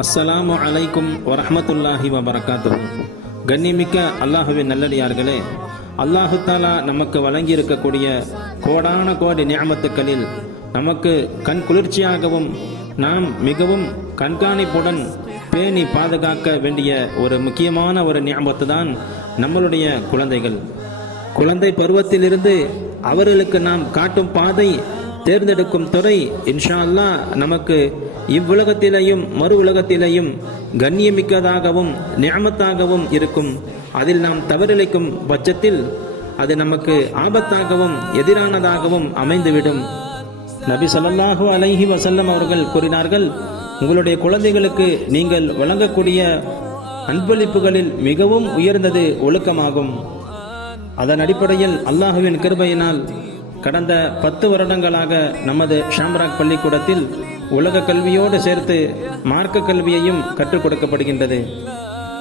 அஸ்ஸலாமு அலைக்கும் வரஹ்மத்துல்லாஹி வபரகாத்துஹு. கண்ணியமிக்க அல்லாஹுவின் நல்லடியார்களே, அல்லாஹு தாலா நமக்கு வழங்கியிருக்கக்கூடிய கோடான கோடி நிஅமத்துக்களில் நமக்கு கண் குளிர்ச்சியாகவும் நாம் மிகவும் கண்காணிப்புடன் பேணி பாதுகாக்க வேண்டிய ஒரு முக்கியமான ஒரு நிஅமத்து தான் நம்மளுடைய குழந்தைகள். குழந்தை பருவத்திலிருந்து அவர்களுக்கு நாம் காட்டும் பாதை, தேர்ந்தெடுக்கும் துறை இன்ஷா அல்லாஹ் நமக்கு இவ்வுலகத்திலேயும் மறு உலகத்திலேயும் கண்ணியமிக்கதாகவும் நிஅமத்தாகவும் இருக்கும். அதில் நாம் தவறிழைக்கும் பட்சத்தில் அது நமக்கு ஆபத்தாகவும் எதிரானதாகவும் அமைந்துவிடும். நபி ஸல்லல்லாஹு அலைஹி வஸல்லம் அவர்கள் கூறினார்கள், உங்களுடைய குழந்தைகளுக்கு நீங்கள் வழங்கக்கூடிய அன்பளிப்புகளில் மிகவும் உயர்ந்தது ஒழுக்கமாகும். அதன் அடிப்படையில் அல்லாஹுவின் கிருபையினால் கடந்த 10 வருடங்களாக நமது ஷாம்ராக் பள்ளிக்கூடத்தில் உலக கல்வியோடு சேர்த்து மார்க்க கல்வியையும் கற்றுக் கொடுக்கப்படுகின்றது.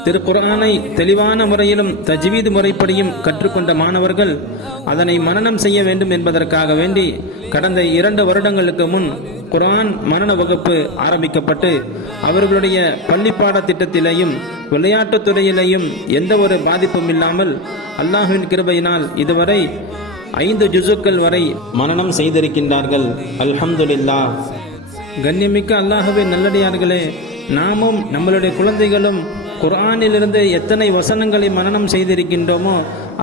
திருக்குர்ஆனை தெளிவான முறையிலும் தஜ்வீது முறைப்படியும் கற்றுக்கொண்ட மாணவர்கள் அதனை மனனம் செய்ய வேண்டும் என்பதற்காக வேண்டி கடந்த 2 வருடங்களுக்கு முன் குர்ஆன் மனன வகுப்பு ஆரம்பிக்கப்பட்டு அவர்களுடைய பள்ளி பாடத்திட்டத்திலேயும் விளையாட்டுத் துறையிலேயும் எந்த ஒரு பாதிப்பும் இல்லாமல் அல்லாஹ்வின் கிருபையினால் இதுவரை 5 ஜுசுக்கள் வரை மனனம் செய்திருக்கின்றார்கள். அல்ஹம்துலில்லாஹ். கண்ணியமிக்க அல்லாஹ்வின் நல்லடியார்களே, நாமும் நம்மளுடைய குழந்தைகளும் குர்ஆனிலிருந்து எத்தனை வசனங்களை மனனம் செய்திருக்கின்றோமோ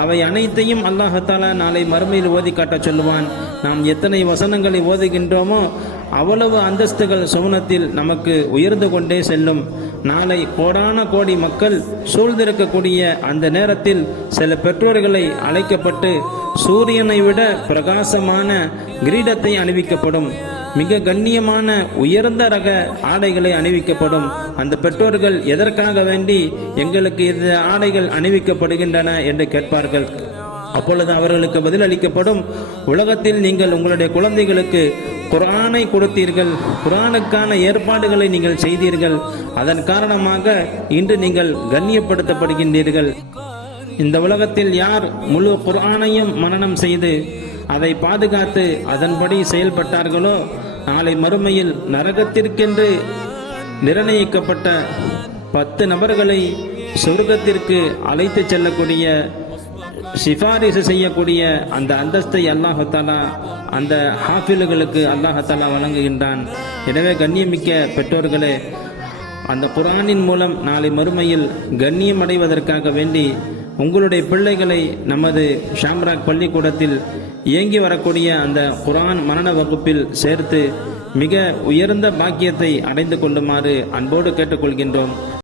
அவை அனைத்தையும் அல்லாஹ் தஆலா நாளை மறுமையில் ஓதி காட்டச் சொல்லுவான். நாம் எத்தனை வசனங்களை ஓதுகின்றோமோ அவ்வளவு அந்தஸ்துகள் சுவனத்தில் நமக்கு உயர்ந்து கொண்டே செல்லும். நாளை கோடான கோடி மக்கள் சூழ்ந்திருக்கக்கூடிய அந்த நேரத்தில் சில பெற்றோர்களை அழைக்கப்பட்டு சூரியனை விட பிரகாசமான கிரீடத்தை அணிவிக்கப்படும். மிக கண்ணியமான உயர்ந்த ரக ஆடைகளை அணிவிக்கப்படும். அந்த பெற்றோர்கள் எதற்காக வேண்டி எங்களுக்கு இந்த ஆடைகள் அணிவிக்கப்படுகின்றன என்று கேட்பார்கள். அப்பொழுது அவர்களுக்கு பதில் அளிக்கப்படும், உலகத்தில் நீங்கள் உங்களுடைய குழந்தைகளுக்கு குர்ஆனை கொடுத்தீர்கள், குர்ஆனுக்கான ஏற்பாடுகளை நீங்கள் செய்தீர்கள், அதன் காரணமாக இன்று நீங்கள் கண்ணியப்படுத்தப்படுகின்றீர்கள். இந்த உலகத்தில் யார் முழு குர்ஆனையும் மனனம் செய்து அதை பாதுகாத்து அதன்படி செயல்பட்டார்களோ நாளை மறுமையில் நரகத்திற்கென்று நிர்ணயிக்கப்பட்ட 10 நபர்களை சொர்க்கத்திற்கு அழைத்து செல்லக்கூடிய சிபாரிசு செய்யக்கூடிய அந்த அந்தஸ்தை அல்லாஹ் தஆலா அந்த ஹாஃபில்களுக்கு அல்லாஹ் தஆலா வழங்குகின்றான். எனவே கண்ணியமிக்க பெற்றோர்களே, அந்த குர்ஆனின் மூலம் நாளை மறுமையில் கண்ணியம் அடைவதற்காக வேண்டி உங்களுடைய பிள்ளைகளை நமது ஷாம்ராக் பள்ளிக்கூடத்தில் இயங்கி வரக்கூடிய அந்த குர்ஆன் மனன வகுப்பில் சேர்த்து மிக உயர்ந்த பாக்கியத்தை அடைந்து கொள்ளுமாறு அன்போடு கேட்டுக்கொள்கின்றோம்.